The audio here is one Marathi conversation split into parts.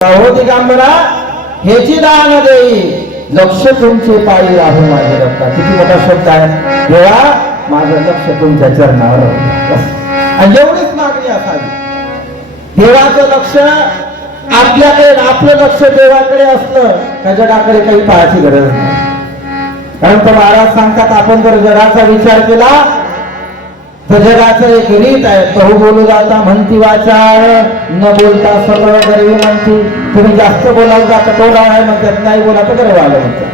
हो दिगंबरा हेची दान देई लक्ष तुमचे पायी राहू माझे रक्ता. किती मोठा शब्द आहे. देवा माझं लक्ष तुमच्या चरणावर राहू. आणि एवढीच मागणी असावी. देवाचं लक्ष आपल्याकडे, आपलं लक्ष देवाकडे असलं त्या जगाकडे काही पाहायची गरज नाही. कारण तो महाराज सांगतात आपण जर जगाचा विचार केला तर जगाचं एक रीत आहे. बहु बोलू जाता म्हणती वाचाळ न बोलता सकळ गर्वी म्हणती. तुम्ही जास्त बोलावं जाता टोला आहे म्हणतात, नाही बोला तर गर्व आलं म्हणतात.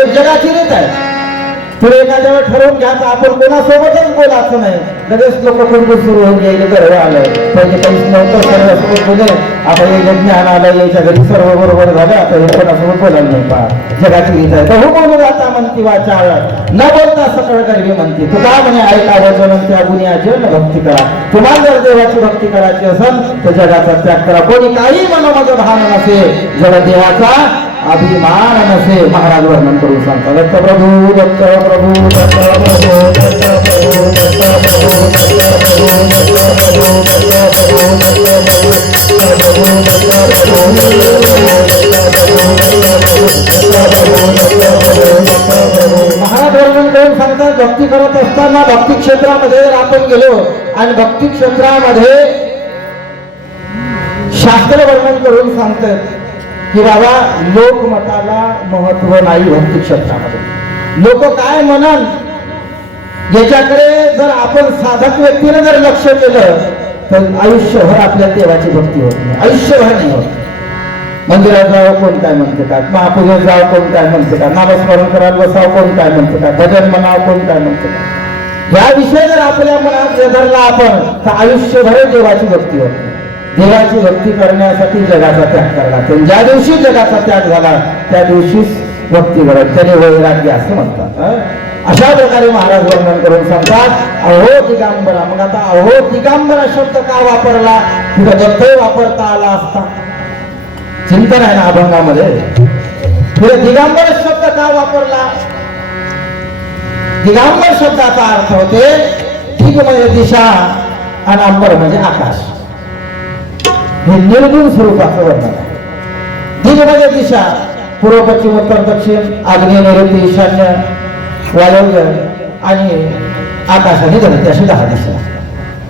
एक जगाची रीत आहे. पुढे एखाद्या ठरवून घ्यायचं आपण कोणासोबतच बोलायचं नाही. लगेच लोक कुठून सुरू होऊन गेले, गर्व आलं पहिले काहीच नव्हतं, सर्वांसोबत बोले आता हे ज्ञान आलं, याच्या घरी सर्व बरोबर झालं, आता हे कोणासोबत बोलायला नाही. पहा जगाची रीत आहे. बहु बोलू जाता म्हणती वाचाळ न बोलता सकळ गर्वी म्हणते. तू का म्हणे ऐका वचन त्या गुन्ह्याचे भक्ती करा. तुम्हाला जर देवाची भक्ती करायची असेल तर जगाचा त्याग करा. कोणी काही मनोमत भान नसे जर देवाचा अभिमान नसे. महाराज वर्णन करून सांगतात. दत्त प्रभू दत्त प्रभू दत्त प्रभू दत्त प्रभू दत्त प्रभू महाराज वर्णन करून सांगतात. भक्ती करत असताना भक्ती क्षेत्रामध्ये जर आपण गेलो आणि भक्ती क्षेत्रामध्ये शास्त्र वर्णन करून सांगतात की बाबा लोकमताला महत्व नाही. भक्ती क्षेत्रामध्ये लोक काय म्हणन याच्याकडे जर आपण साधक व्यक्तीने जर लक्ष केलं तर आयुष्यभर आपल्या देवाची भक्ती होत नाही. आयुष्यभर नाही होत. मंदिरात जावं कोण काय म्हणते का, महापूजेत जावं कोण काय म्हणते का, नामस्मरण करायला बसावं कोण काय म्हणते का, भजन म्हणावं कोण काय म्हणते का. या विषय जर आपल्या मनात धरला आपण तर आयुष्यभर देवाची भक्ती होत नाही. देवाची भक्ती करण्यासाठी जगाचा त्याग करायला लागतो. ज्या दिवशी जगाचा त्याग झाला त्या दिवशीच भक्ती करत त्याने वैराग्य असं म्हणतात. अशा प्रकारे महाराज वर्णन करून सांगतात अहो दिगंबरा. मग आता अहो दिगंबरा शब्द का वापरला? तिथं दत्त वापरता आला असता. चिंतन आहे ना अभंगामध्ये. तिथे दिगंबर शब्द का वापरला? दिगंबर शब्दाचा अर्थ होते दिग म्हणजे दिशा आणि अंबर म्हणजे आकाश. हे निर्गुण स्वरूपाचं वर्णन आहे. दिग म्हणजे दिशा, पूर्व पश्चिम उत्तर दक्षिण आग्नेय नैऋत्य ईशान्य वायव्य आणि आकाशाने धरती अशी 10 दिशा.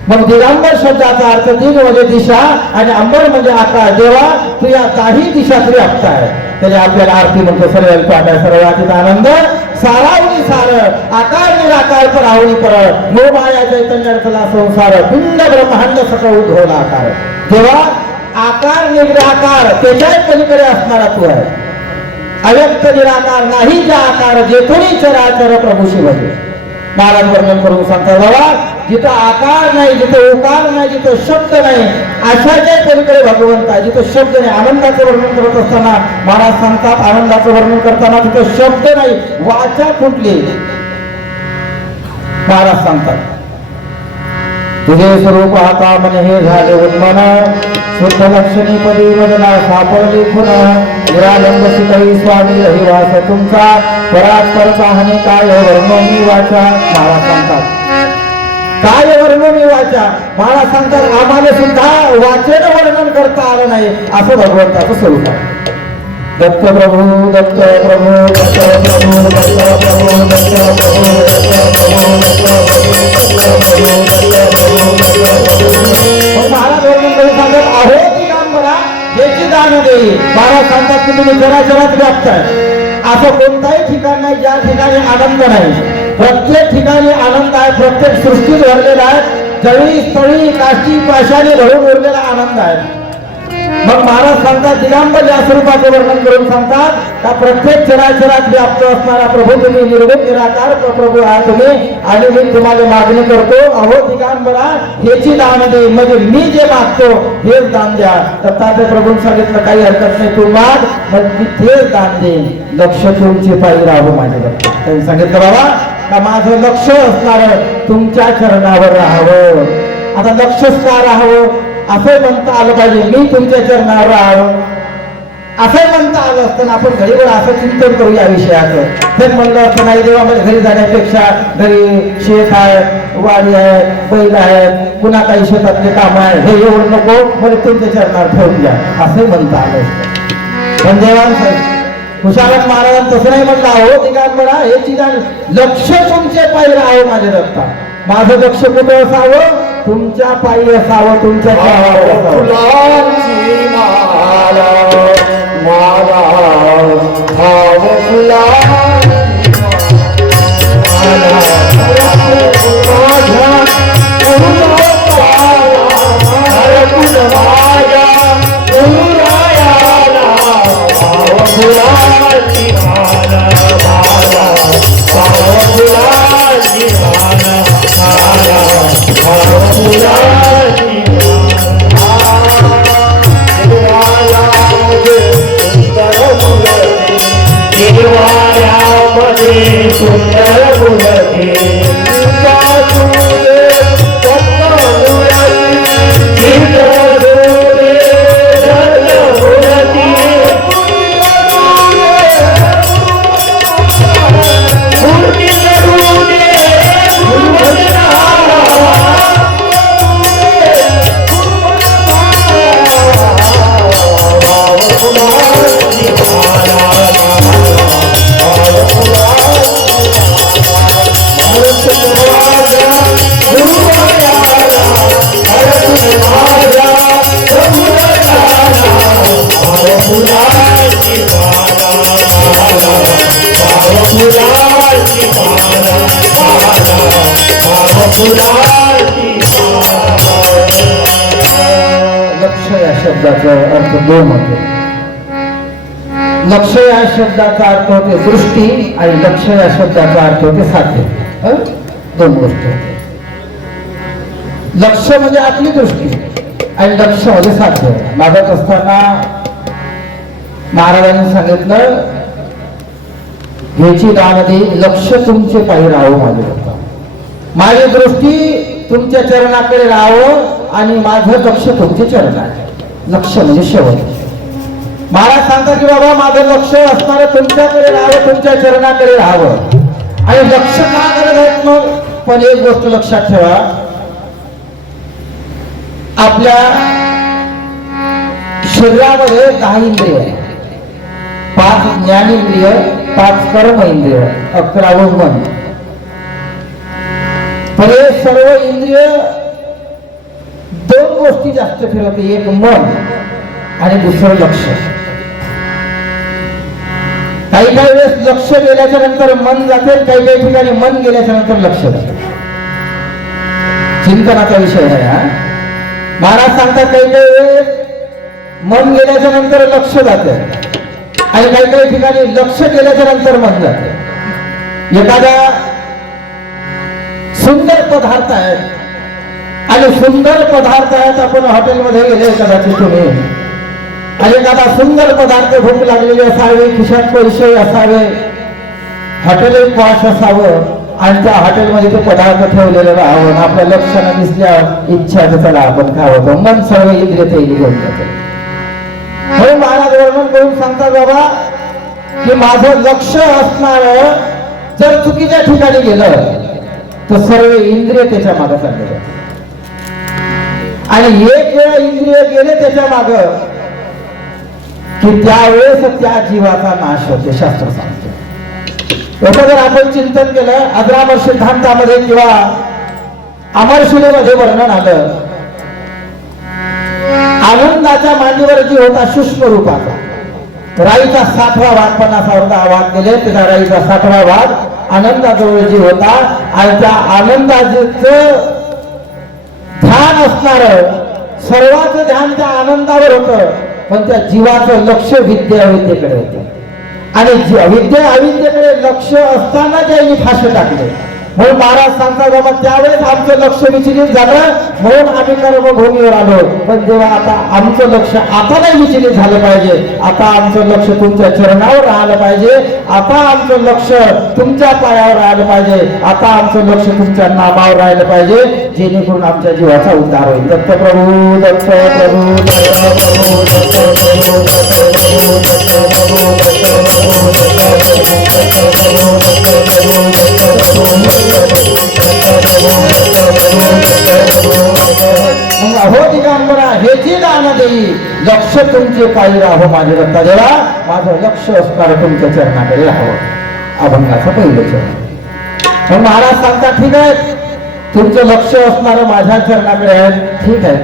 मग दिगंबर शब्दाचा अर्थ दिग म्हणजे दिशा आणि अंबर म्हणजे आकाश. देवा तू या 10 दिशा तरी व्याप्त आहे. त्याने आपल्याला आरती म्हणतो सर्व पाठ आहे सर्वातीत आनंद सारावणी सार आकार निराकार पर आवणी पर मोह माया चैतन्य अर्थला संसार पिंड ब्रह्मांड सकळ उद्भवला आकार. देवा आकार निराकार त्याच्या पलीकडे असणारा तू आहे. अव्यक्त निराकार नाही ज्या आकार जेथुनी चराचर प्रभू शिवजे. महाराज वर्णन करून सांगतात बाबा जिथं आकार नाही, जिथं ओकार नाही, जिथं शब्द नाही अशाच्या पलीकडे भगवंत आहे. जिथं शब्द नाही, आनंदाचं वर्णन करत असताना महाराज सांगतात आनंदाचं वर्णन करताना तिथं शब्द नाही वाचा फुटली. महाराज सांगतात तुझे स्वरूप आता म्हणे हे झाले उन्मन शुद्ध लक्षणी पदी वदना सापडली खुना निरालंब शिकई स्वामी रहिवास तुमचा परात्पर पाहणे काय वर्णोमी वाचा. महाराज सांगतात काय वर्णोमी वाचा. महाराज सांगतात आम्हाला सुद्धा वाचेनं वर्णन करता आलं नाही असं भगवंताचं स्वरूप आहे. दत्त प्रभू दत्त प्रभू दत्त प्रभू दत्त प्रभू दत्त प्रभू महाराज वर्णन करून सांगतात अहो दिगंबरा याची दान देई. महाराज सांगतात की तुम्ही चराचरात व्याप्त आहे. असं कोणताही ठिकाण नाही ज्या ठिकाणी आनंद नाही. प्रत्येक ठिकाणी आनंद आहे. प्रत्येक सृष्टीत भरलेला आहे. जळी स्थळी काष्टी पाशाने भरून उरलेला आनंद आहे. मग महाराज सांगतात दिगंबर या स्वरूपाचं वर्णन करून सांगतात का प्रत्येक चराचरात व्याप्त असणारा प्रभू तुम्ही निर्गुण निराकार प्रभू आहात तुम्ही. आणि मी तुम्हाला मागणी करतो अहो दिगंबरा हेची दान दे. म्हणजे मी जे मागतो हेच दान द्या. दत्तात्रय प्रभूंनी सांगितलं काही हरकत नाही तू माग मग मी तेच दान देईन. लक्ष तुमचे पायी राहावं माझ्या दत्त. त्यांनी सांगितलं बाबा का माझं लक्ष असणार तुमच्या चरणावर राहावं. आता लक्षच का राहावं असं म्हणता आलं पाहिजे. मी तुमच्या चरणावर राहावं. असं म्हणता आलं असतं. आपण घडीवर असं चिंतन करू या विषयाचं. तर म्हणलं असतं नाही देवा, माझ्या घरी जाण्यापेक्षा घरी शेत आहे, वाडी आहे, बैल आहे, पुन्हा काही शेतातले काम आहे, हे एवढं नको, मला तुमच्या चरणावर ठेवून द्या, असंही म्हणता आलं असतं. पण देवांचं खुशालत महाराजांनी तसं नाही म्हणलं. अहो दिगंबरा, हे ठिकाण लक्ष तुमचे पायी राहावं माझे दत्ता. माझं लक्ष कुठं असावं? तुमच्या पायी असावं, तुमच्या पायावर असावं. लक्ष या शब्दाचा अर्थ दोन होते. लक्ष या शब्दाचा अर्थ होते दृष्टी आणि लक्ष या शब्दाचा अर्थ होते साध्य. दोन गोष्टी होते. लक्ष म्हणजे आपली दृष्टी आणि लक्ष म्हणजे साध्य. मागत असताना महाराजांनी सांगितलं, ह्याची दान देई लक्ष तुमचे पायी राहावं माझे दत्ता. माझी दृष्टी तुमच्या चरणाकडे राहावं आणि माझं लक्ष तुमचे चरण आहे. लक्ष म्हणजे शेवट. महाराज सांगतात की बाबा माझं लक्ष असणारं तुमच्याकडे राहावं, तुमच्या चरणाकडे राहावं. आणि लक्ष का करत आहेत मग? पण एक गोष्ट लक्षात ठेवा, आपल्या शरीरामध्ये 10 इंद्रिय आहे. 5 ज्ञानेंद्रिय, 5 कर्म इंद्रिय, 11 मन. पण हे सर्व इंद्रिय दोन गोष्टी जास्त फिरवते, एक मन आणि दुसरं लक्ष. काही काही वेळेस लक्ष गेल्याच्या नंतर मन जाते, काही काही ठिकाणी मन गेल्याच्या नंतर लक्ष जाते. चिंतनाचा विषय आहे हा. महाराज सांगतात काही काही वेळेस मन गेल्याच्या नंतर लक्ष जाते आणि काही काही ठिकाणी लक्ष गेल्याच्या नंतर मन जाते. एखादा सुंदर पदार्थ आहेत आणि सुंदर पदार्थ आहेत, आपण हॉटेलमध्ये गेले कदाचित तुम्ही, आणि एखादा सुंदर पदार्थ भूक लागलेली असावे, खिशात पैसे असावे, हॉटेल पॉश असावं आणि त्या हॉटेलमध्ये ते पदार्थ ठेवलेले राहावं, आपल्या लक्षानं दिसल्या इच्छा चला आपण खावं, मन सर्व इंद्रिय ते घेऊन जाते. म्हणून महाराज वर्णन करून सांगतात बाबा की माझं लक्ष असणार जर चुकीच्या ठिकाणी गेलं तर सर्व इंद्रिय त्याच्या मागे चालले जातात. आणि एक वेळा इंद्रिय गेले त्याच्या माग की त्यावेळेस त्या जीवाचा नाश होते, शास्त्र सांगते. याचं जर आपण चिंतन केलं, अद्रामर सिद्धांतामध्ये किंवा अमरशिलेमध्ये वर्णन आलं, आनंदाच्या मांडीवर जी होता सूक्ष्म रूपाचा राईचा 6वा भाग 50वा भाग गेले, त्याचा राईचा 6वा भाग आनंदाजवळ जी होता आणि त्या आनंदाचं ध्यान असणार, सर्वांचं ध्यान त्या आनंदावर होतं, पण त्या जीवाचं लक्ष विद्येकडे होतं. आणि विद्या अविद्येकडे लक्ष असताना त्यांनी फाशी टाकले. म्हणून महाराज सांगतात बाबा त्यावेळेस आमचं लक्ष विचलित झालं, म्हणून आम्ही कर्मभूमीवर आलो. पण जेव्हा आता आमचं लक्ष आता नाही विचलित झालं पाहिजे, आता आमचं लक्ष तुमच्या चरणावर राहिलं पाहिजे, आता आमचं लक्ष तुमच्या पायावर राहिलं पाहिजे, आता आमचं लक्ष तुमच्या नामावर राहिलं पाहिजे, जेणेकरून आमच्या जीवाचा उद्धार होईल. दत्त प्रभू, दत्त प्रभू, दत्त प्रभू, दत्त प्रभू, दत्त प्रभू. तुमचे पायी राहो माझे दत्ता देवा, माझं लक्ष असणार तुमच्या चरणाकडे राहावं. अभंगाचं पहिलं चरण. पण महाराज सांगता ठीक आहे, तुमचं लक्ष असणार माझ्या चरणाकडे आहे, ठीक आहे,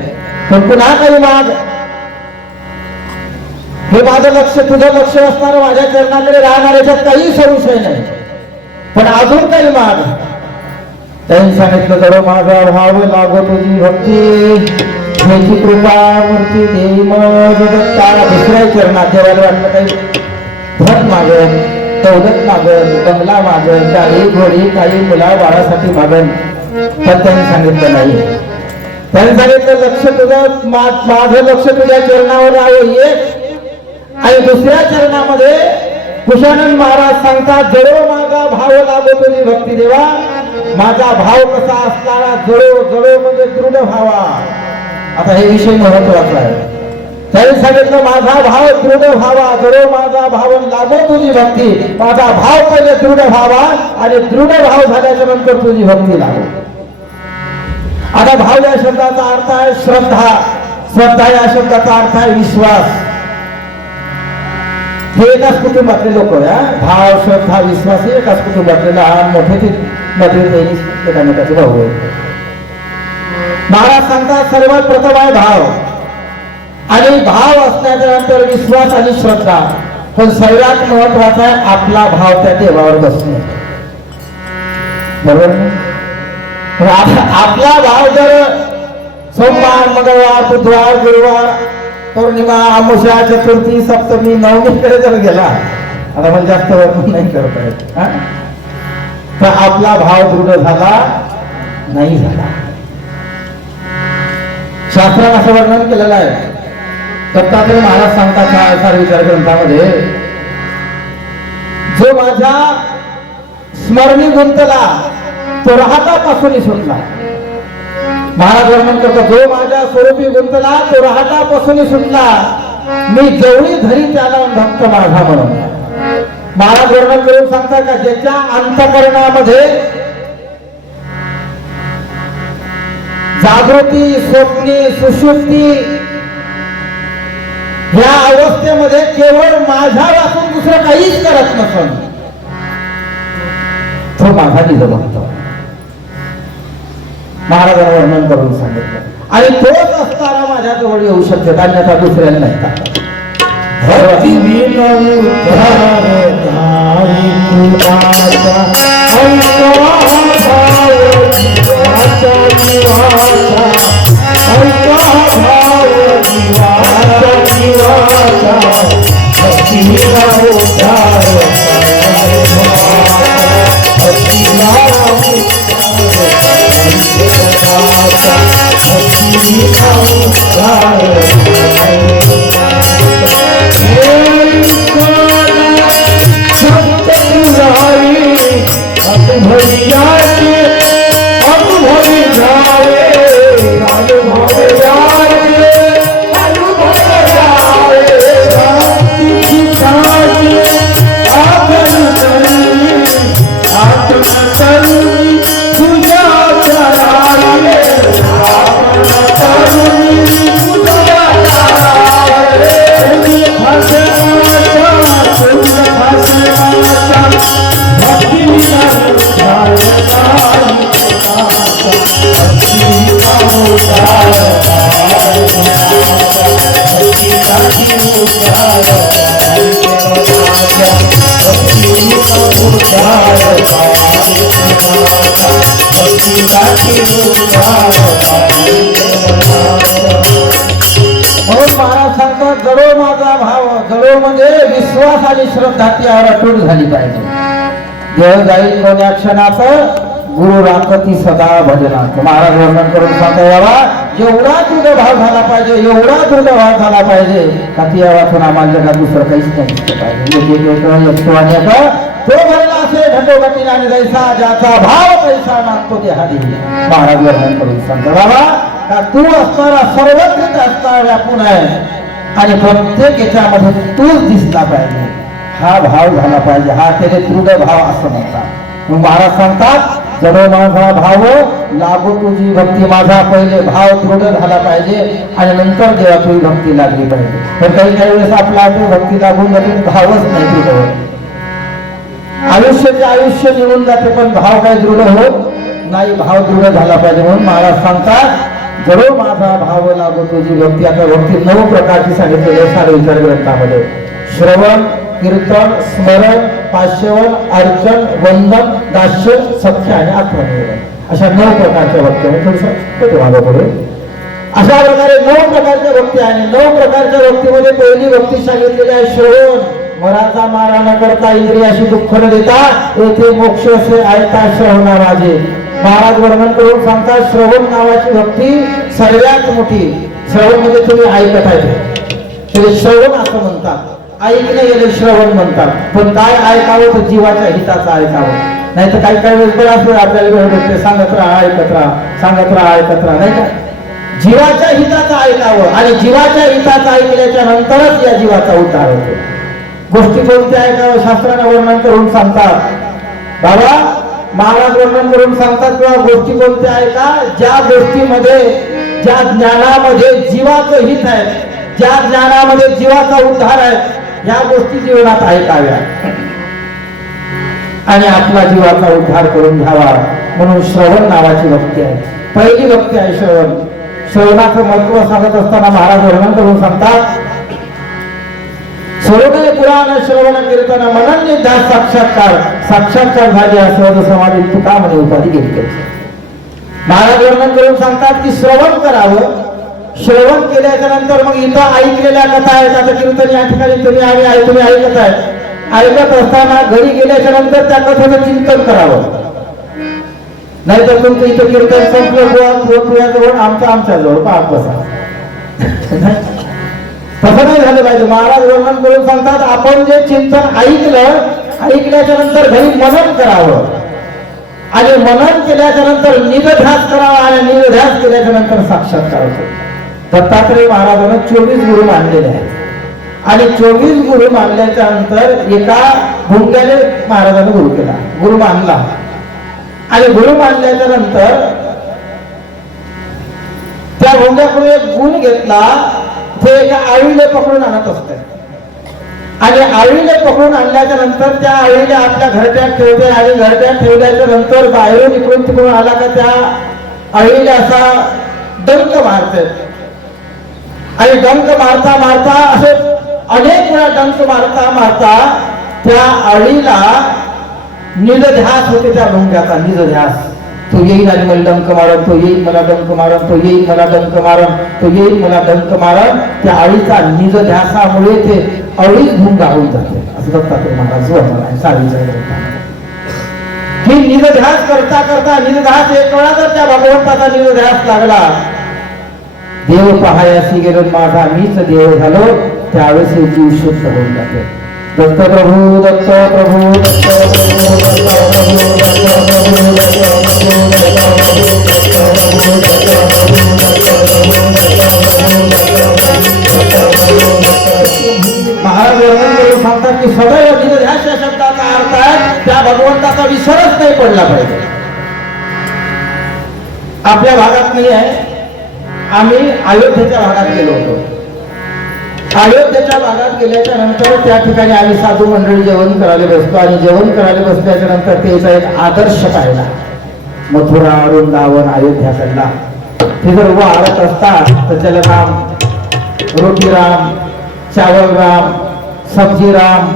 पण पुन्हा काही माग. हे माझं लक्ष, तुझं लक्ष असणार माझ्या चरणाकडे राहणार, याच्यात काही संशय नाही, पण अजून काही माग. त्यांनी सांगितलं जर माझा भाव लागो तुझी भक्ती, ह्याची कृपा मूर्ती देई मग दत्ता. दुसऱ्या चरणात देवाला वाटलं काही धन मागन, दौलत मागन, बंगला मागन, गाडी घोडी काही मुला बाळासाठी मागन, पण त्यांनी सांगितलं नाही. त्यांनी सांगितलं लक्ष तुझं, माझं लक्ष तुझ्या चरणावर राहावं एक. आणि दुसऱ्या चरणामध्ये कुशानन महाराज सांगतात जळो माझा भाव लागो तुझी भक्ती देवा. माझा भाव कसा असणारा, जळो जळो म्हणजे दृढ व्हावा. आता हे विषय महत्वाचा आहे. त्यांनी सांगितलं माझा भाव दृढ व्हावा, जळो माझा भाव लागो तुझी भक्ती. माझा भाव पहिले दृढ व्हावा आणि दृढ भाव झाल्याच्या नंतर तुझी भक्ती लागो. आता भाव या शब्दाचा अर्थ आहे श्रद्धा, श्रद्धा या शब्दाचा अर्थ आहे विश्वास. हे एकाच कुटुंबातले लोक आहे. भाव श्रद्धा विश्वास हे एकाच कुटुंबातले लहान मोठे ते मध्ये एकामेकाचे भाऊ आहे. महाराज सांगतात सर्वात प्रथम आहे भाव, आणि भाव असण्याच्या नंतर विश्वास आणि श्रद्धा. पण सर्वात महत्वाचा आहे आपला भाव त्या देवावर बसणे. बरोबर ना? आपला भाव जर सोमवार मंगळवार बुधवार गुरुवार पौर्णिमा अमावस्या चतुर्थी सप्तमी नवमीकडे जर गेला, आता मला जास्त वर्णन नाही करता येत, तर आपला भाव दृढ झाला नाही झाला. शास्त्रात असं वर्णन केलेलं आहे. दत्तात्रय महाराज सांगतात सार विचार ग्रंथामध्ये, जो माझ्या स्मरणी गुंतला तो राहतापासून सुटला. महाराज वर्णन करतो जो माझ्या स्वरूपी गुंतला तो राहतापासून सुटला, मी जेवढी धरी त्याला भक्त माझा म्हणून. महाराज वर्णन करून सांगतात का ज्याच्या अंतःकरणामध्ये जागृती स्वप्नी सुषुप्ती या अवस्थेमध्ये केवळ माझ्या वाचून दुसरं काहीच करत नसून तो माझा निज भक्त. महाराजांना वर्णन करून सांगितलं. आणि तोच असताना माझ्या जवळ येऊ शकते, अन्यथा दुसऱ्याला नाही. महाराज सांगतात जडो माझा भाव, जडो म्हणजे विश्वास आणि श्रद्धा त्यावर अटूट झाली पाहिजे. देव जाईल कोण्या क्षणात गुरु राखती सदा भजनात. महाराज वर्णन करून सांगता यावा एवढा दृढ भाव झाला पाहिजे, एवढा दृढ भाव झाला पाहिजे का ती वाचून आम्हाला जगात दुसरं काहीच नाही पाहिजे. तो भरला असे घटोघटी आणि जैसा ज्याचा भाव पैसा मागतो ते हारी. महाराज वर्णन करून सांगता बाबा का तू असणारा सर्वत्रित असणारा व्यापून आहे आणि प्रत्येक याच्यामध्ये तूच दिसला पाहिजे. हा भाव झाला पाहिजे, हा त्याने दृढ भाव असं म्हणतात. मग महाराज सांगतात जणू माझा भाव लागो तुझी भक्ती. माझा पहिले भाव दृढ झाला पाहिजे आणि नंतर देवा तुझी भक्ती लागली पाहिजे. पण काही काही वेळेस आपला भक्ती लागून जाते, भावच नाही दृढ होत. आयुष्याचे आयुष्य निघून जाते पण भाव काही दृढ होत नाही. भाव दृढ झाला पाहिजे म्हणून महाराज सांगतात जणू माझा भाव लागो तुझी भक्ती. आता भक्ती 9 प्रकारची सांगितलेली आहे सारे विचार ग्रंथामध्ये. श्रवण, कीर्तन, स्मरण, पाश्यवन, अर्चन, वंदन, दास्य, सख्य आणि आत्मनिवेदन अशा 9 प्रकारच्या भक्ती आहे. थोडस माझ्या पुढे अशा प्रकारे 9 प्रकारच्या भक्ती आहे. 9 प्रकारच्या भक्तीमध्ये पहिली भक्ती सांगितलेली आहे श्रवण. मराचा मारा न करता इंद्रियाशी दुःख न देता येथे मोक्ष असे ऐकता श्रवणा माझे. महाराज वर्णन करून सांगतात श्रवण नावाची भक्ती सर्वात मोठी. श्रवण म्हणजे तुम्ही ऐकत आहे श्रवण असं म्हणतात. ऐकणे गेले श्रवण म्हणतात. पण काय ऐकावं तर जीवाच्या हिताचं ऐकावं. नाही तर काही काही वेळेस असं आपल्याला वेळ भेटते सांगत राहा ऐकत राहा, सांगत राहा ऐकत राहा, नाही का. जीवाच्या हिताचं ऐकावं आणि जीवाच्या हिताचं ऐकल्याच्या नंतरच या जीवाचा उद्धार होतो. गोष्टी कोणत्या ऐकावं शास्त्राने वर्णन करून सांगतात. बाबा महाराज वर्णन करून सांगतात किंवा गोष्टी कोणत्या ऐका ज्या गोष्टीमध्ये ज्या ज्ञानामध्ये जीवाचं हित आहे, ज्या ज्ञानामध्ये जीवाचा उद्धार आहे, या गोष्टी जीवनात ऐकाव्या आणि आपला जीवाचा उद्धार करून घ्यावा. म्हणून श्रवण नावाची भक्ती आहे. पहिली भक्ती आहे श्रवण. श्रवणाचं महत्व सांगत असताना महाराज वर्णन करून सांगतात श्रवण पुराण श्रवण कीर्तन मनन निध्यास साक्षात्कार. साक्षात्कार झाले असं समाधी तुका म्हणे उपाधी घेतली. महाराज वर्णन करून सांगतात की श्रवण करावं. श्रवण केल्याच्या नंतर मग इथं ऐकलेल्या कथा आहेत. आता कीर्तन या ठिकाणी तुम्ही ऐकत आहे. ऐकत असताना घरी गेल्याच्या नंतर त्या कथेचं चिंतन करावं. नाहीतर तुमचं इथं कीर्तन संपलं तुझ्याजवळ आमच्याजवळ पाहत बसा. तसं नाही झालं पाहिजे. महाराज वर्णन करून सांगतात आपण जे चिंतन ऐकल्याच्या नंतर घरी मनन करावं आणि मनन केल्याच्या नंतर निधध्यास करावा आणि निधध्यास केल्याच्या नंतर साक्षात्कार होतो. दत्तात्रय महाराजांना 24 गुरु मानलेले आहेत आणि 24 गुरु मानल्याच्या नंतर एका भुंग्याने महाराजांना गुरु केला, गुरु मानला आणि गुरु मानल्याच्या नंतर त्या भुंग्याकडून एक गुण घेतला. ते एका आळीने पकडून आणत असते आणि आळीने पकडून आणल्याच्या नंतर त्या आळीने आपल्या घरट्यात ठेवते आणि घरट्यात ठेवल्याच्या नंतर बाहेरून इकडून तिकडून आला का त्या आळीने असा डंक मारते आणि डंक मारता मारता असे अनेक वेळा डंक मारता मारता त्या आळीला निधध्यास होते. त्या भुंग्याचा निधध्यास. तो येईल आणि मला डंक मारण, तो येईल मला डंक मारण, तो येईल मला डंक मारण, तो येईल मला डंक मारण. त्या आळीचा निधध्यासामुळे ते अळीच भुंगा होऊन जाते असं दत्तात्रय महाराज वर्णन आहे सारीच्या ग्रंथामध्ये. ही निधध्यास करता करता निधध्यास एक वेळा जर त्या भगवंताचा निधध्यास लागला, देव पहायासी गेलो माझा मीच देव झालो, त्यावेळेस हे जीव शुद्ध होऊन जाते. दत्त प्रभू दत्त प्रभू दत्त महाराज सांगतात की सदैव निधध्यास या शब्दाचा अर्थ आहे त्या भगवंताचा विसरच नाही पडला पाहिजे. आपल्या भागात नाही आहे. आम्ही अयोध्येच्या भागात गेलो होतो. अयोध्येच्या भागात गेल्याच्या नंतर त्या ठिकाणी आम्ही साधू मंडळी जेवण करायला बसतो आणि जेवण करायला बसल्याच्या नंतर त्याचा एक आदर्श पाहिला. मथुरा, वृंदावन, अयोध्याकडला ते जर वाढत असतात तर त्याला राम, रोटी राम, चावल राम, सब्जी राम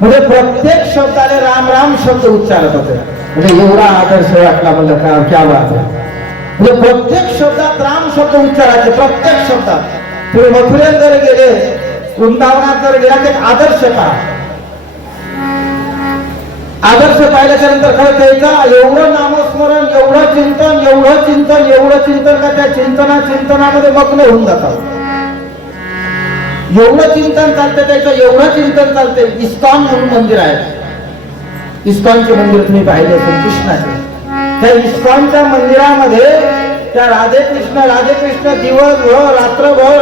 म्हणजे प्रत्येक शब्दाने राम राम शब्द उच्चारत होते. म्हणजे एवढा आदर्श वाटला. म्हणलं का क्या बात आहे. म्हणजे प्रत्येक शब्दात राम शब्द उच्चारायचे. प्रत्येक शब्दात तुम्ही मथुरेत जर गेले, वृंदावनात जर गेला ते आदर्श पहा. आदर्श पाहिल्याच्या नंतर खरं त्याचा एवढं नामस्मरण, एवढं चिंतन, एवढं चिंतन, एवढं चिंतन का त्या चिंतनामध्ये मग्न होऊन जातात. एवढं चिंतन चालते त्याचं, एवढं चिंतन चालते. इस्कॉन म्हणून मंदिर आहे. इस्कॉनचे मंदिर तुम्ही पाहिले असेल कृष्णाचे. त्या इस्कॉनच्या मंदिरामध्ये त्या राधे कृष्ण दिवसभर रात्रभर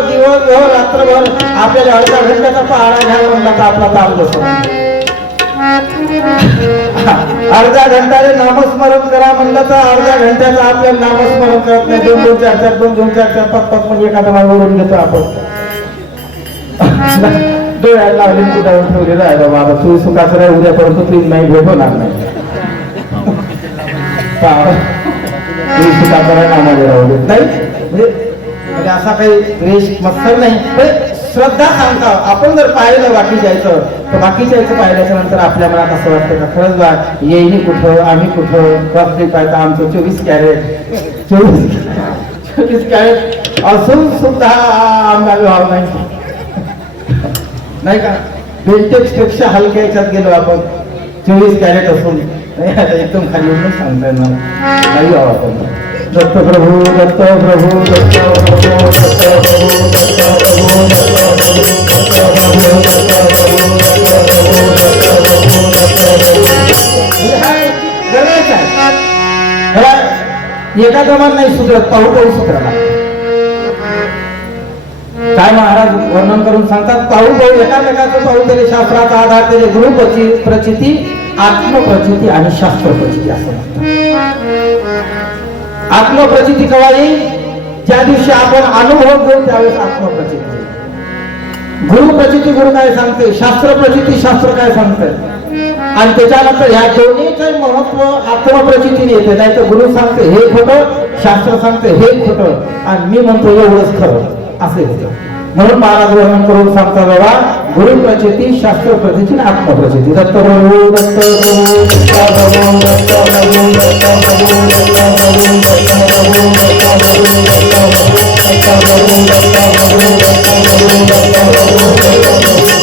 आपल्याला अर्धा घंट्याचा पहारा घ्यावा म्हणला तर आपला ताल बसतो. अर्धा घंटाने नामस्मरण करा म्हणलं तर अर्ध्या घंट्याचं आपल्याला नामस्मरण करत नाही. 2-2 4-4 2-2 4-4 5-5 म्हणजे एखादा माग ओढून घेतो आपण. डोळ्याला लावली कुठं ठेवलेलं आहे बाबा तू सुखाचं नाही उद्यापर्यंत प्लीज नाही भेटवणार नाही. सुखाचं नामाला राहू देत नाही म्हणजे असा काही द्वेष मत्सर नाही. पण श्रद्धा सांगता आपण जर पाहिलं बाकी जायचं तर बाकी जायचं पाहिल्याच्या नंतर आपल्या मनात असं वाटतं का खरंच बा येईनी कुठं आम्ही कुठं वास्तविक पाहता आमचं 24 कॅरेट असून सुद्धा आम्हाला भाव नाही का. बेंटेक्स पेक्षा हलक्या याच्यात गेलो आपण 24 कॅरेट असून एकदम खाली उठून सांगता येणार नाही भाव आपण. दत्त प्रभू दत्त प्रभू दत्त प्रभू दत्त प्रभू दत्त प्रभू एका जमान नाही सुधरत पाहू सुधराला. काय महाराज वर्णन करून सांगतात पाहू एकामेकाचं पाहू त्याने शास्त्राचा आधार त्याने गुरु प्रचिती आत्मप्रचिती आणि शास्त्र प्रचिती असं म्हणतात. आत्मप्रचिती केव्हा येईल ज्या दिवशी आपण अनुभव घेऊ त्यावेळेस आत्मप्रचिती. गुरु प्रचिती गुरु काय सांगते शास्त्र प्रचिती शास्त्र काय सांगते आणि त्याच्यानंतर ह्या दोन्हीचं महत्व आत्मप्रचितीने येते. नाही तर गुरु सांगते हे खोटं शास्त्र सांगते हे खोटं आणि मी म्हणतो एवढंच खरं असे होतं. म्हणून महाराज वर्णन करून सांगता बाबा गुरु प्रचिती शास्त्र प्रचिती आणि आत्मप्रचिती. दत्त प्रभू दत्त प्रभू दत्त प्रभू दत्त प्रभू दत्त प्रभू दत्त प्रभू दत्त प्रभू दत्त प्रभू दत्त प्रभू दत्त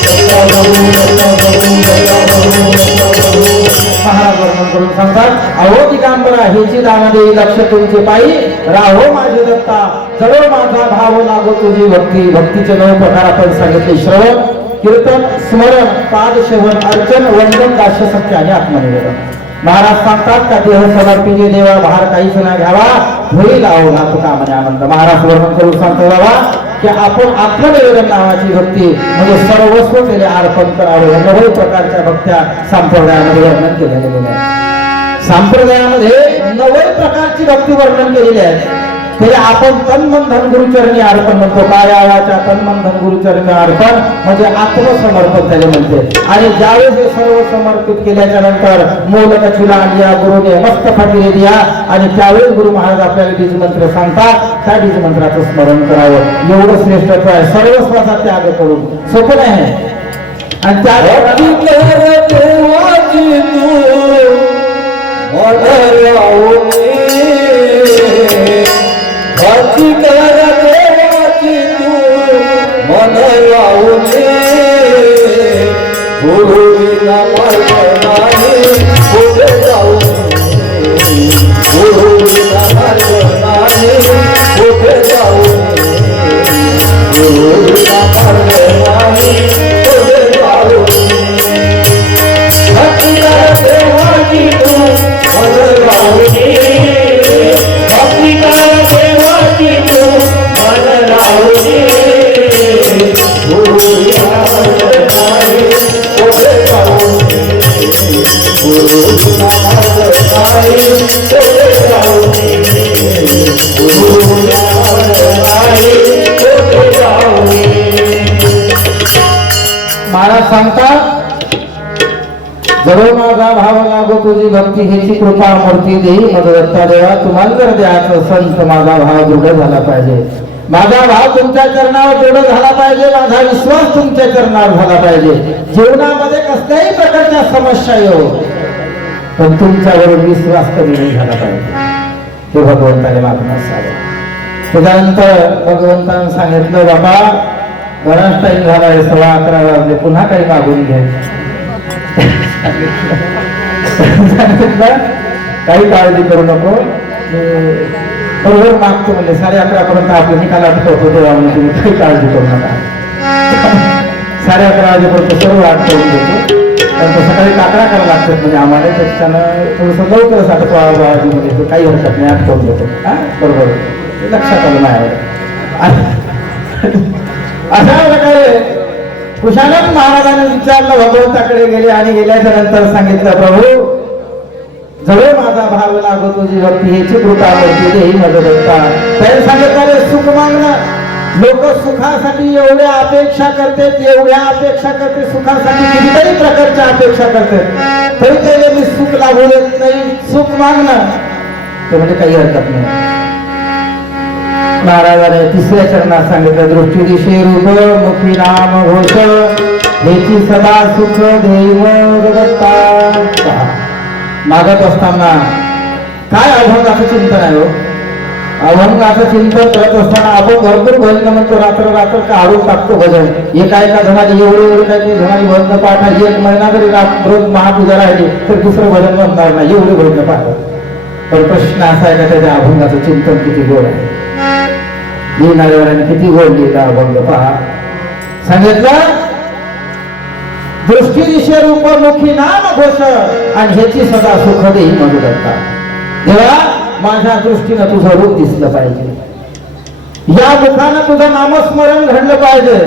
प्रभू दत्त प्रभू दत्त प्रभू. महाराज वर्णन करून सांगतात अहो दिगंबरा हेची दान देई लक्ष तुमचे पायी राहो माझे दत्ता जवळ माझा भाव लागो तुझी भक्ती. भक्तीचे 9 प्रकार आपण सांगितले श्रवण कीर्तन स्मरण पाद सेवन अर्चन वंदन दास्य सत्य आणि आत्मनिवेदन. महाराज सांगतात का देह समर्पिते देवा बाहेर काहीच न घ्यावा होईल अहो ना तुका म्हणे आनंद. महाराज वर्णन करून सांगतो बाबा की आपण आत्मनिवेदन नावाची भक्ती म्हणजे सर्वस्व त्याने अर्पण करावं. 9 प्रकारच्या भक्त्या संप्रदायामध्ये वर्णन केलेले आहे. संप्रदायामध्ये 9 प्रकारची भक्ती वर्णन केलेली आहे. ते आपण तन मन धन गुरुचरणी अर्पण म्हणतो. कायावाच्या तन मन धन गुरुचरणी अर्पण म्हणजे आत्मसमर्पण त्याने म्हणते. आणि ज्यावेळेस हे सर्व समर्पित केल्याच्या नंतर मोलक चुला दिया गुरुने मस्त फटिले दिया आणि त्यावेळेस गुरु महाराज आपल्याला बीज मंत्र सांगतात त्या बीज मंत्राचं स्मरण करावं. एवढं श्रेष्ठत्व आहे सर्वस्वाचा त्याग करून सोपं नाही. आणि त्या भक्ती कर देवाची तू मन लावूने गुरु विना मार्ग नाही पुढे जाऊ गुरु विना मार्ग नाही पुढे जाऊ गुरु विना मार्ग नाही पुढे जाऊ. भक्ती कर देवाची तू मन लावूने भक्ती कर महाराज सांगतात जवळ माझा भाव लागो तुझी भक्ती ह्याची कृपा मूर्ती देई मग दत्ता देवा तुम्हाला जर द्यायचं संत माझा भाव दृढ झाला पाहिजे. माझा भाव तुमच्या चरणावर दृढ झाला पाहिजे. माझा विश्वास तुमच्या चरणावर झाला पाहिजे. जीवनामध्ये कसल्याही प्रकारच्या समस्या येऊ पण तुमच्यावर विश्वास कमी नाही झाला पाहिजे. ते भगवंताने मागणं असावं. त्याच्यानंतर भगवंताने सांगितलं बाबा बराच टाइम झाला 11:15 वाजले पुन्हा काही मागून घे. सांगितलं काही काळजी करू नको बरोबर मागतो म्हणजे 11:30 पर्यंत आपले निकाल आठवतो तेव्हा म्हणजे तुम्ही काही काळजी करू नका. 11:30 वाजेपर्यंत सर्व आठवून देतो. नंतर सकाळी काकडा करायला लागतात म्हणजे आम्हाला त्याच्यानं थोडंसं लवकरच आठवजी म्हणजे काही हरकत नाही आठवून देतो. हा बरोबर लक्षात आलं माझ्यावर. अशा प्रकारे कुशानन महाराजांनी विचारलं, भगवंताकडे गेले आणि गेल्याच्या नंतर सांगितलं, प्रभू जवळ माझा भाव लागो तुझी भक्ती ह्याची कृपा करते देही मदत होता. त्याने सांगितलं, रे सुख मागणं. लोक सुखासाठी एवढ्या अपेक्षा करतात, एवढ्या अपेक्षा करते सुखासाठी, कितीतरी प्रकारच्या अपेक्षा करतात, तरी त्याला मी सुख लागू देत नाही. सुख मागणं ते म्हणजे काही हरकत नाही. महाराजाने तिसऱ्या चरणात सांगितलं, दृष्टी दिशे रूप मुखी नाम घोष ह्याची सदा सुख देव दत्ता. मागत असताना काय अभंगाचं चिंतन आहे हो. अभंगाचं चिंतन करत असताना आपण भरपूर भजन म्हणतो, रात्र रात्र काढून टाकतो भजन. एका जणाची एवढी काही जणाची भजन पाठ आहे, एक महिना जरी रोज महापूजा राहिली तर दुसरं भजन म्हणणार नाही, एवढे भजन पाठ. पण प्रश्न असा आहे का त्याच्या अभंगाचं चिंतन किती गोड आहे, लिहिणाऱ्याने किती गोड लिहिला अभंग पहा. सांगितलं, दृष्टी दिशे रूप मुखी नाम घोष आणि ह्याची सदा सुख देही म्हणू दत्ता. देवा माझ्या दृष्टीनं तुझं रूप दिसलं पाहिजे, या मुखानं तुझं नामस्मरण घडलं पाहिजे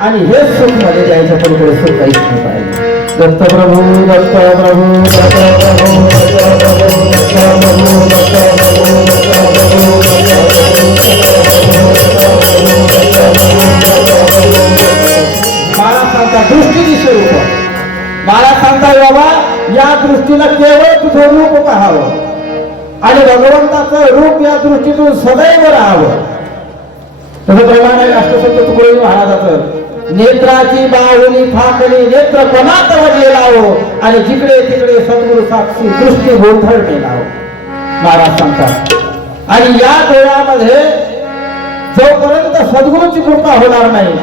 आणि हेच सुख मध्ये द्यायच्या पलीकडे सुख काहीच नाही पाहिजे. दत्त प्रभू दत्त प्रभू दत्त प्रभू दत्त प्रभू दत्त प्रभू दत्त प्रभू. मला सांगता दृष्टी दिशे रूप, मला सांगता बाबा या दृष्टीनं केवळ तुझं रूप पाहावं आणि भगवंताचं रूप या दृष्टीतून सदैव राहावं. तसं प्रमाण आहे राष्ट्रसंत तुकडोजी महाराजाचं, नेत्राची बाहुली फाकली नेत्र कोणात वडले लावो आणि जिकडे तिकडे सद्गुरु साक्षी दृष्टी गोंधळणे लावो. महाराज सांगतात. आणि या डोळ्यामध्ये जोपर्यंत सद्गुरूची कृपा होणार नाही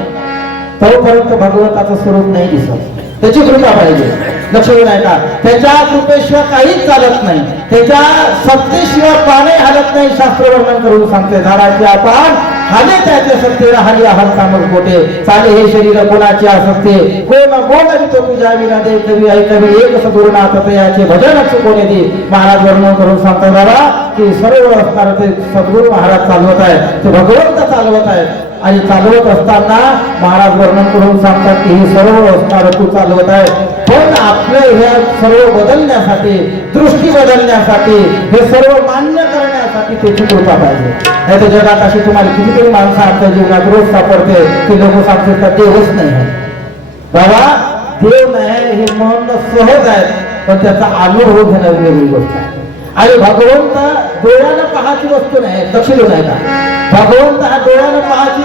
तोपर्यंत भगवंताचं स्वरूप नाही दिसत. त्याची कृपा पाहिजे. लक्ष देऊ नये का, त्याच्या कृपेशिवाय काहीच चालत नाही, त्याच्या सत्तेशिवाय पाने हालत नाही. शास्त्र वर्णन करून सांगते, झाडाचे आपण हाले त्याचे सत्ते राहिले हलता मग कोठे चाले हे शरीर कोणाचे असते कोण कोण तो तुझ्या विना दे कवी ऐकवी एक सद्गुरुनाथ याचे भजनच कोणी दे. महाराज वर्णन करून सांगतात बाबा की सर्व असणार ते सद्गुरु महाराज चालवत आहेत, ते भगवंत चालवत आहेत. आणि चालवत असताना महाराज वर्णन करून सांगतात की हे सर्व असणार तू चालवत आहे, पण आपलं ह्या सर्व बदलण्यासाठी दृष्टी बदलण्यासाठी हे सर्व मान्य करण्यासाठी त्याची कृपा पाहिजे. नाही तर जगात अशी तुम्हाला कितीतरी माणसं आपल्या जीवनात रोज सापडते की लोक सांगतात देवच नाही आहे. बाबा देव नाही हे म्हणणं सहज आहे, पण त्याचा अनुभव घेणं वेगळी गोष्ट आहे. आणि भगवंत डोळ्यानं पाहायची वस्तू नाही, लक्ष देऊ नाही का, भगवंत हा डोळ्यानं पाहायची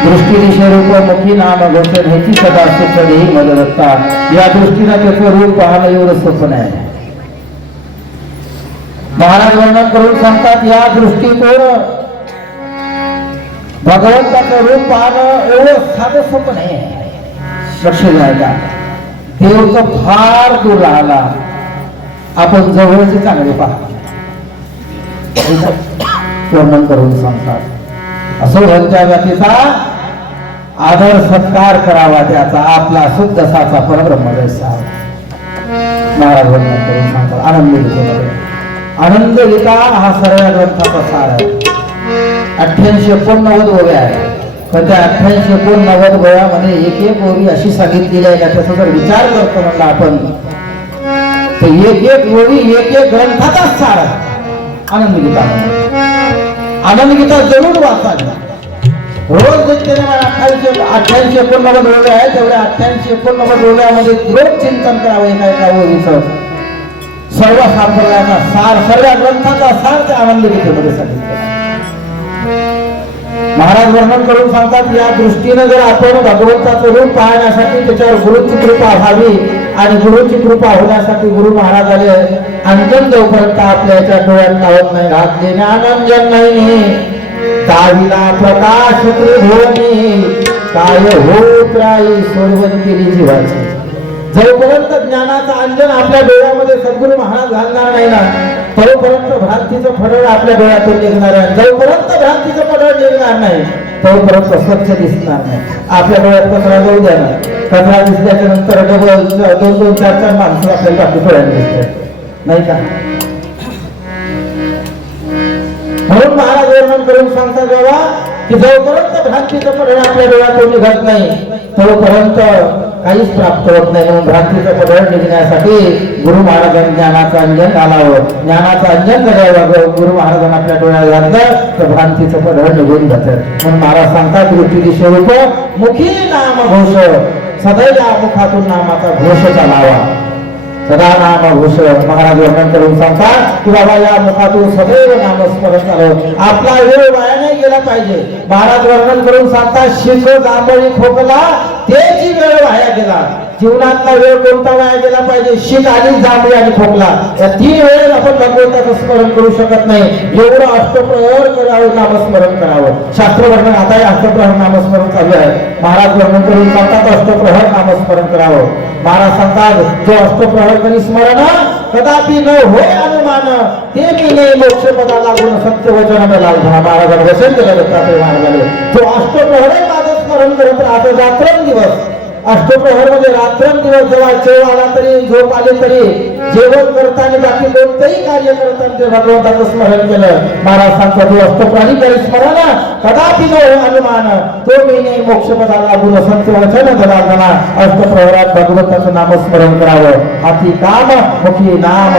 दृष्टी दिशे रूप मुखी नाम घोषण ह्याची सदा सुख देही मदत. या दृष्टीनं त्याचं रूप पाहणं एवढं सोपं आहे. महाराज वर्णन करून सांगतात या दृष्टीतून भगवंताचं रूप पाहणं एवढं साधं सोपं नाही. लक्ष द्यायला देव तर फार दूर राहिला, आपण जवळचे चांगले पहा वर्णन करून सांगतात. असो ह्यांच्या जातीचा आदर सत्कार करावा, त्याचा आपला शुद्ध साचा परब्रह्म जैसा. महाराज वर्णन करून सांगतात आनंद गीतेमध्ये. आनंद गीता हा सर्व ग्रंथाचा सार आहे. 88 ओव्या आहे. पण त्या 88-89 वयामध्ये एक एक ओवी अशी सांगितलेली आहे. त्याचा जर विचार करतो म्हणला आपण तर एक एक ओवी एक एक ग्रंथाचा सार आनंदगीता. आनंदगीता जरूर वाचावी. रोज त्याने 88-89 ओव्या आहेत. तेवढ्या 88-89 ओव्यामध्ये रोज चिंतन करावं एका ओवीचं. सर्व संप्रदायाचा सार, सर्व ग्रंथाचा सार त्या आनंदगीतेमध्ये सांगितलं. महाराज वर्णन करून सांगतात या दृष्टीने जर आपण भगवंताचं रूप पाहण्यासाठी त्याच्यावर गुरुची कृपा व्हावी आणि गुरुची कृपा होण्यासाठी गुरु महाराज आले. अंजन जोपर्यंत आपल्या याच्या डोळ्यात लावत नाही घातले ज्ञानंजन नाही दाविला प्रकाश त्रिभुवनी काय होत राही सोडवण केली जीवाची. जोपर्यंत ज्ञानाचा अंजन आपल्या डोळ्यामध्ये सद्गुरु महाराज घालणार नाही ना तोपर्यंत भ्रांतीचं फडळ आपल्या डोळ्यातून निघणार आहे. जोपर्यंत भ्रांतीचं फडळ निघणार नाही तोपर्यंत स्वच्छ दिसणार नाही. आपल्या डोळ्यात कचरा जाऊ द्या ना. कचरा दिसल्याच्या नंतर डबल 2-2, 4-4 माणसं आपल्याला आपल्या डोळ्यात दिसतात नाही का. म्हणून महाराज वर्णन करून सांगतात बाबा की जोपर्यंत भ्रांतीचं फडळ आपल्या डोळ्यातून निघत नाही तोपर्यंत काहीच प्राप्त होत नाही. म्हणून भ्रांतीचं पदर निघण्यासाठी गुरु महाराजांनी ज्ञानाचं अंजन घालावं. ज्ञानाचं अंजन झाल्यावर गुरु महाराजांना आपल्या डोळ्यात घातलं तर भ्रांतीचं पदर निघून जातं. म्हणून महाराज सांगतात वृत्ती दिशेरूप मुखी नाम घोष सदैव मुखातून नामाचा घोष चालावा. सदा नाम घोष. महाराज वर्णन करून सांगतात की बाबा या मुखातून सदैव नामस्मरण चालव. आपला वेळ वाया नाही गेला पाहिजे. महाराज वर्णन करून सांगतात शिक जांभळी खोकला त्याची वेळ वाया गेला. जीवनातला वेळ कोणता वाया गेला पाहिजे. शीत आणि जांभळी आणि खोकला या 3 वेळेस आपण भगवंताचं स्मरण करू शकत नाही. एवढं अष्टप्रहर करावं नामस्मरण करावं. शास्त्र वर्णन आता अष्टप्रहर नामस्मरण चालू आहे. महाराज वर्णन करून सांगतात अष्टप्रहर नामस्मरण करावं. महाराज सांगतात जो अष्टप्रहर करी स्मरण कदापि न होय अनुमान ते मी नाही मोक्ष पदा लागून सत्य वचन लागला. महाराजांना वचन दिलं दत्तात्रय महाराजांनी जो अष्टप्रहर माझं स्मरण करत राहतो रात्रंदिवस. अष्टप्रहर मध्ये रात्रंदिवस जेव्हा जेव आला तरी झोप आली तरी जेवण करताना बाकी कोणतंही कार्य करताना ते भगवंताचं स्मरण केलं. महाराज सांगतात जो अष्टप्रहरी करी स्मरण कदापि न होय अनुमान तो मी नाही मोक्ष पदा लागून सत्य वचन लागला. अष्टप्रहरात भगवंताचं नामस्मरण करावं. हाती काम मुखी नाम.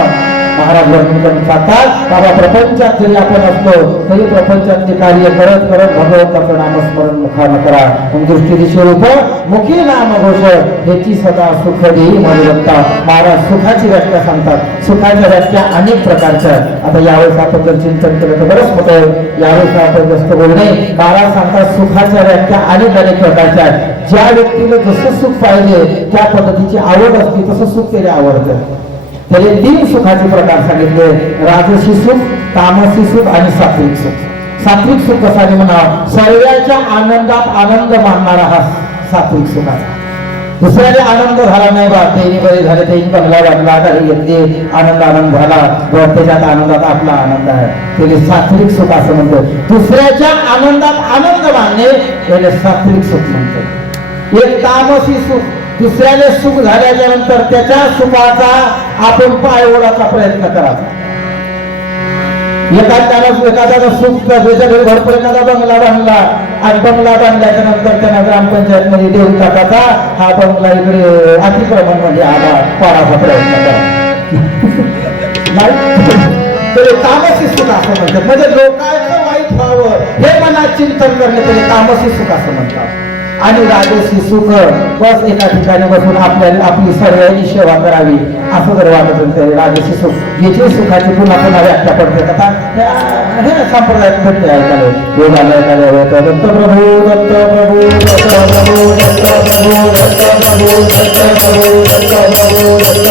महाराज वर्णन सांगतात बाबा प्रपंचात जरी आपण असलो तरी प्रपंचातले कार्य करत करत भगवंताचं नामस्मरण मुखानं करा. दृष्टी दिशेरूप मुखी नाम घोष ह्याची सदा सुख देई मनोदत्ता. महाराज सुखाची व्याख्या सांगतात. सुखाच्या व्याख्या अनेक प्रकारच्या. आता यावेळेस आपण जर चिंतन केलं तर बरंच होत आहे. यावेळेस आपण जास्त बोलणे. महाराज सांगतात सुखाच्या व्याख्या अनेक प्रकारच्या आहेत. ज्या व्यक्तीला जसं सुख पाहिजे त्या पद्धतीची आवड असते तसं सुख त्याला आवडतं. त्याने 3 सुखाचे प्रकार सांगितले. राजसी सुख, तामसी सुख आणि सात्विक सुख. सात्विक सुख कसा म्हणा सर्वांच्या आनंदात आनंद मानणारा हा सात्विक सुखाचा. दुसऱ्याने आनंद झाला नाही बा त्यांनी बरे झाले त्यांनी बंगला बांधला गाडी घेतली आनंद झाला त्याच्यात आनंदात आपला आनंद आहे त्याने सात्विक सुख असं म्हणतो. दुसऱ्याच्या आनंदात आनंद मानणे याला सात्विक सुख म्हणतो. एक तामसी सुख दुसऱ्याने सुख झाल्याच्या नंतर त्याच्या सुखाचा आपण पाय ओढायचा प्रयत्न करायचा. एखाद्यानं सुख त्याच्या घरी भरपूर एखादा बंगला बांधला आणि बंगला बांधल्याच्या नंतर त्यांना ग्रामपंचायत मध्ये देऊन टाकायचा. हा बंगला इकडे अतिक्रमण म्हणजे आला पाडायचा प्रयत्न करा. तामसी सुख असं म्हणतात. म्हणजे लोकांचं वाईट व्हावं हे मनात चिंतन करणे त्याला तामसी सुख असं म्हणतात. आणि राजसी सुख बस एका ठिकाणी बसून आपल्याला आपली सर्वांनी सेवा करावी असं जर वाटत असेल राजसी सुख याची सुखाची पुन्हा पुन्हा व्याख्या पडते. आता हे संप्रदायात भेटते ऐकायला योगालय दत्त प्रभू दत्त प्रभू दत्त प्रभू दत्त प्रभू दत्त प्रभू दत्त प्रभू दत्त प्रभू दत्त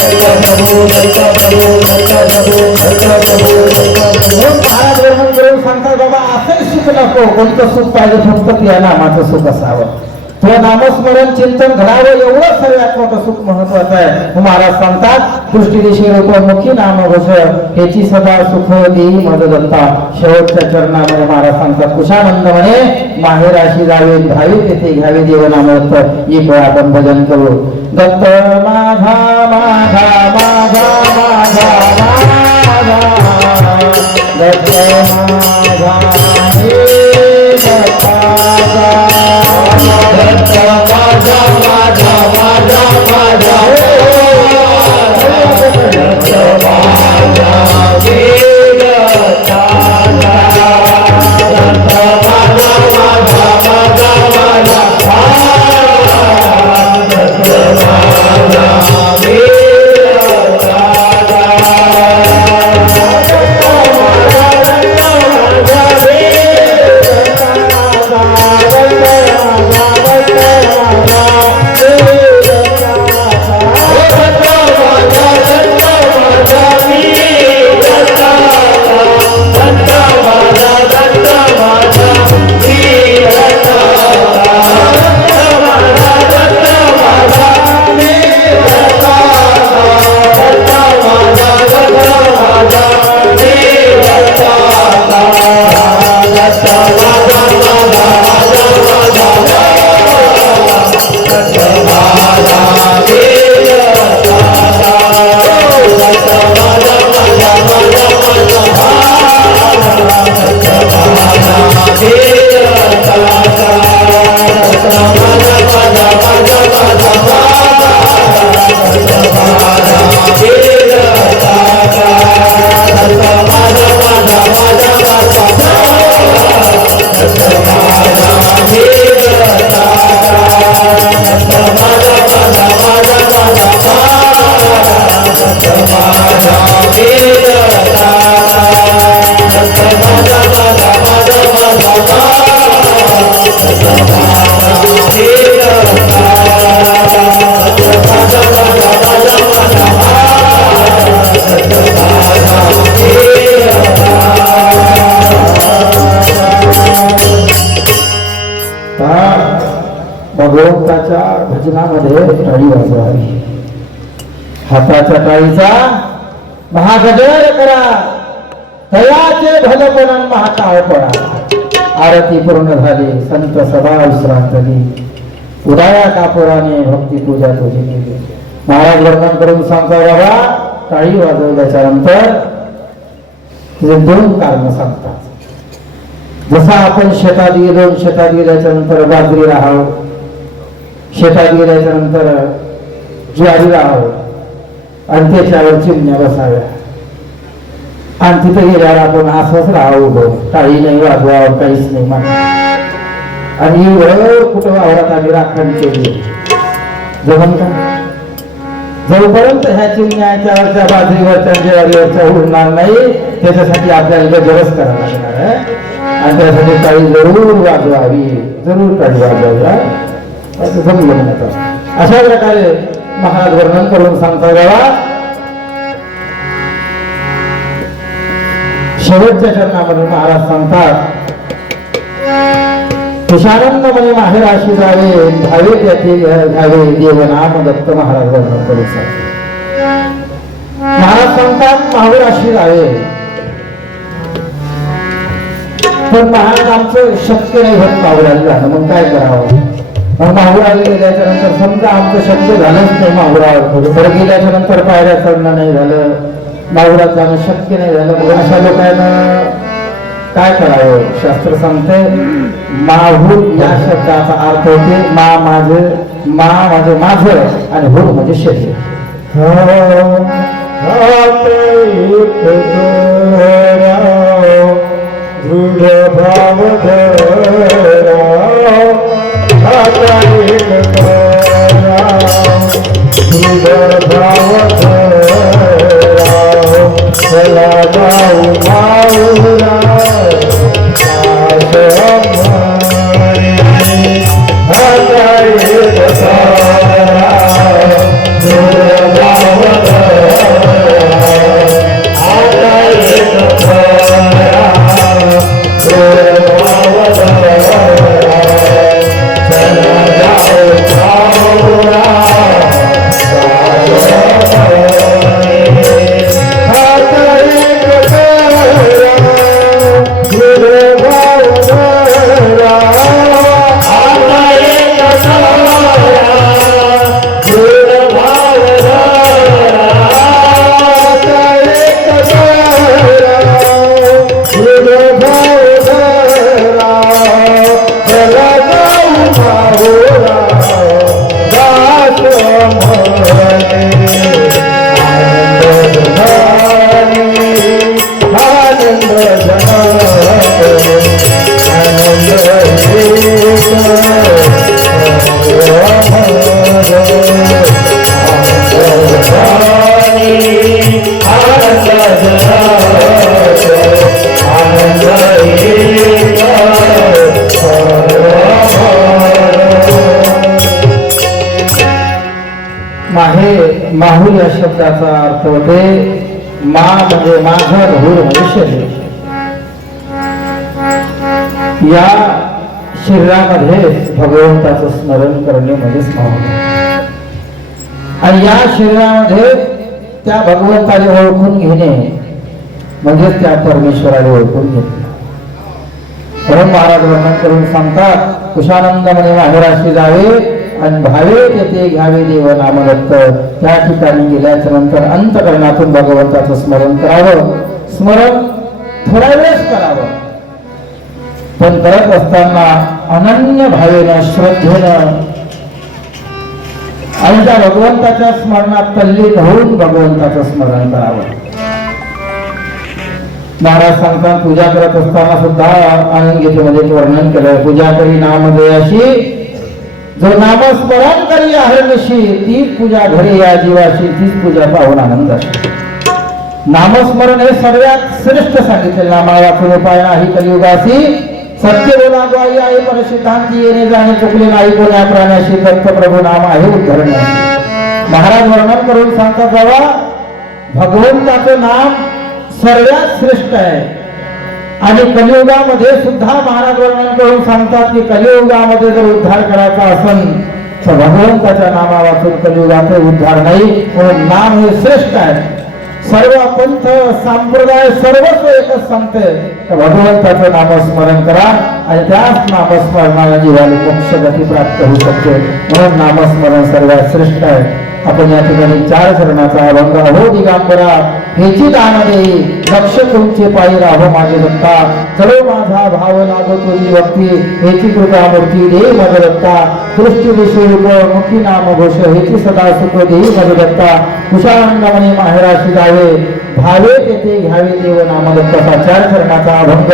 प्रभू दत्त प्रभू दत्त प्रभू दत्त प्रभू दत्त प्रभू. महाराज वर्णन करून सांगतात बाबा असंही सुख नको. कोणतं सुख पाहिजे फक्त त्या नामाचं सुख असावं. तो नामस्मरण चिंतन घडावं एवढं सर्वात मोठं सुख महत्वाचं आहे. महाराज सांगतात दृष्टी दिशेरूप मुखी नाम घोष ह्याची सदा सुख देई मददत्ता. शेवटच्या चरणामध्ये महाराज सांगतात कुशानंद म्हणे माहेराशी जावे भावी तेथे घ्यावे देवनामत एक वेळ आपण भजन करू. दत्त माझा माझा माझा माझा माझा दत्त माझा हे दत्ता हाताच्या टाळीचा महागजर करा, तयाचे भलपणन महाकाळ पडा। आरती पूर्ण झाली, संत सभा विश्रांतली, उदाया कापुराने भक्ती पूजा तुझी केली। महाराज वर्णन करून सांगता बाबा, टाळी वाजवल्याच्या नंतर तिथे दोन कारण सांगतात। जसा आपण शेतात गेलो, शेतात गेल्याच्या नंतर बाजरी राहावं, शेतात गेल्याच्या नंतर ज्वारी राहावं आणि त्याच्यावर चिमण्या बसाव्या आणि तिथे गेल्यावर आपण असंच राहावं उभं, टाळी नाही वाजवावं, काहीच नाही म्हणा। आणि एवढं कुठं वावरात आम्ही राखण केली जमन का? जोपर्यंत ह्या चिमण्याच्या बाजरीवरच्या ज्वारीवरच्या उडणार नाही त्याच्यासाठी आपल्याला गरज करावं लागणार आहे आणि त्यासाठी टाळी जरूर वाजवावी, जरूर टाळी वाजवावी। जमलं नव्हतं। अशा प्रकारे महाराज वर्णन करून सांगता बाबा, शेवटच्या चरणामध्ये महाराज सांगतात, तुषानंद म्हणे माहेराशी जावे, घ्यावे त्याचे घ्यावे देव नाम दत्त। महाराज वर्णन करून सांगतात, महाराज सांगतात माहेराशी जावे, पण महाराज आमचं शक्य नाही होत माहुराला जाणं, मग काय करावं? मग माहुराला गेल्याच्या नंतर समजा आमचं शक्य झालंच नाही माहुरावर, तर गेल्याच्या नंतर पायऱ्या चढणं नाही झालं, माहुरात जाणं शक्य नाही झालं, मग अशा लोकांना काय करावं? शास्त्र सांगते माहूर या शब्दाचा अर्थ होते मा माझं, मा म्हणजे माझं आणि हुर म्हणजे शरीर। दृढ भाव माहूर या शब्दाचा अर्थ होते मा म्हणजे माझा, धूर म्हणजे शरीर। या शरीरामध्ये भगवंताचं स्मरण करणे म्हणजेच माहूर, आणि या शरीरामध्ये त्या भगवंताला ओळखून घेणे म्हणजेच त्या परमेश्वराला ओळखून घेणे। म्हणून महाराज वर्णन करून सांगतात, कुशानंद म्हणे माहेराशी जावे आणि भावे तेथे घ्यावे देव नाम दत्त। त्या ठिकाणी गेल्याच्या नंतर अंतकरणातून भगवंताचं स्मरण करावं। स्मरण थोडा वेळच करावं, पण करत असताना अनन्य भावेनं, श्रद्धेनं आणि त्या भगवंताच्या स्मरणात तल्लीन होऊन भगवंताचं स्मरण करावं। महाराज सांगतात, पूजा करत असताना सुद्धा आनंद गीतेमध्ये वर्णन केलंय, पूजा करी नामधेयाशी, जो नामस्मरण करी आहे निशी, तीच पूजा घरी या जीवाशी, तीच पूजा पाहून आनंद असतो। नामस्मरण हे सर्वात श्रेष्ठ सांगितले। नामा वाचून उपाय नाही कलियुगासी, सत्य बोला ग्वाही आहे पर सिद्धांती, येणे जाणे चुकले नाही कोण्या प्राण्याशी, दत्त प्रभू नाम आहे उद्धरण्याशी। महाराज वर्णन करून सांगतात बाबा, भगवंताचं नाम सर्वात श्रेष्ठ आहे आणि कलियुगामध्ये सुद्धा महाराज वर्णन करून सांगतात की कलियुगामध्ये जर उद्धार करायचा असेल तर भगवंताच्या नामा वाचून कलियुगात उद्धार नाही. म्हणून नाम हे श्रेष्ठ आहे. सर्व पंथ संप्रदाय सर्वस्व एकच सांगते तर भगवंताचं नामस्मरण करा आणि त्याच नामस्मरणाने जीवाला मोक्ष गती प्राप्त होऊ शकते. म्हणून नामस्मरण सर्वात श्रेष्ठ आहे. आपण या ठिकाणी 4 चरणाचा अभंग अहो दिगांबरा हेची दान देई लक्ष तुमचे पायी राहो माझे दत्ता चलो माझा भाव लागो तुझी भक्ती हेची कृपा मूर्ती देई माझे दत्ता दृष्टी विषयरूप मुखी नाम घोष हेची सदा सुख देई माझे दत्ता कुशांगमने माहेराशी जावे भावे तेथे घ्यावे देव नाम दत्ताचा 4 चरणाचा अभंग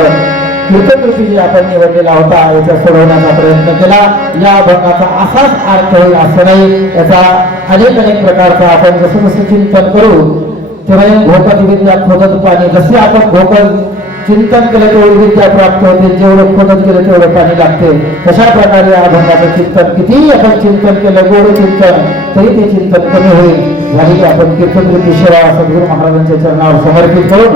कीर्तनरूपी जी आपण निवडलेला होता याचा सोडवण्याचा प्रयत्न केला. या अभंगाचा असाच अर्थ होईल असं नाही. याचा अनेक प्रकारचा आपण जसं जसं चिंतन करू तेव्हा घोकत विद्या खोदत पाणी जसे आपण घोकत चिंतन केलं तेवढी विद्या प्राप्त होते जेवढं खोदत केलं तेवढं पाणी लागते. तशा प्रकारे या अभंगाचं चिंतन कितीही आपण चिंतन केलं गोड चिंतन तरी ते चिंतन कमी होईल. झाली आपण कीर्तनरूपी सेवा सद्गुरू महाराजांच्या चरणावर समर्पित करून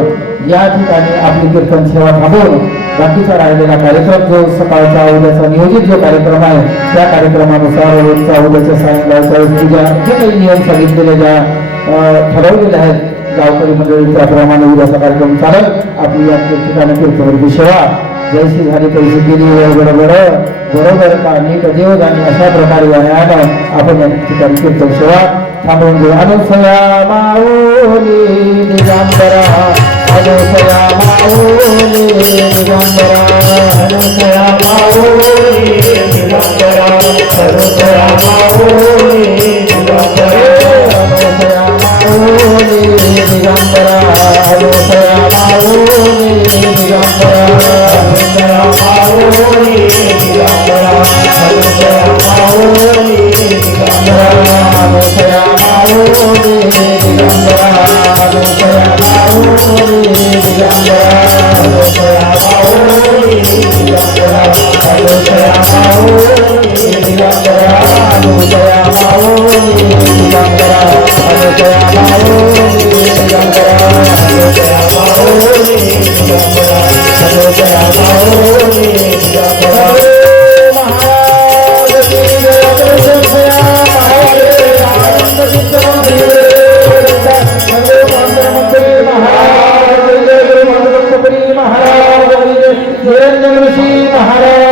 या ठिकाणी आपली कीर्तन सेवा थांबवून बाकीचा राहिलेला कार्यक्रम जो सकाळचा उद्याचा नियोजित जो कार्यक्रम आहे त्या कार्यक्रमानुसार रोजचा उद्याच्या सायंकाळच्या पूजा जे काही नियम सांगितलेले ज्या ठरवलेले आहेत गावकरी मंडळी त्याप्रमाणे उद्याचा कार्यक्रम चालेल. आपली या ठिकाणी कीर्तनरूपी सेवा जैसी झाली तैसी केली बरोबर का नीट देव जाणे अशा प्रकारे वयानं आपण या ठिकाणी कीर्तन सेवा थांबवून घेऊ. अनुसया माऊली दिगंबरा अनुसया माऊली दिगंबरा अनुसया माऊली दिगंबरा अनुसया माऊली दिगंबरा अनुसया माऊली दिगंबरा अनुसया माऊली दिगंबरा अनुसया माऊली दिगंबरा अनुसया माऊली दिगंबरा अनुसया माऊली दिगंबरा अनुसया माऊली दिगंबरा अनुसया माऊली दिगंबरा अनुसया माऊली दिगंबरा अनुसया माऊली दिगंबरा अनुसया माऊली दिगंबरा अनुसया माऊली दिगंबरा अनुसया माऊली दिगंबरा महाराज की जय अनुसया महाराज आनंद चित्तमंदिर महाराज जय गुरु महाराज महाराज जय ऋषी महाराज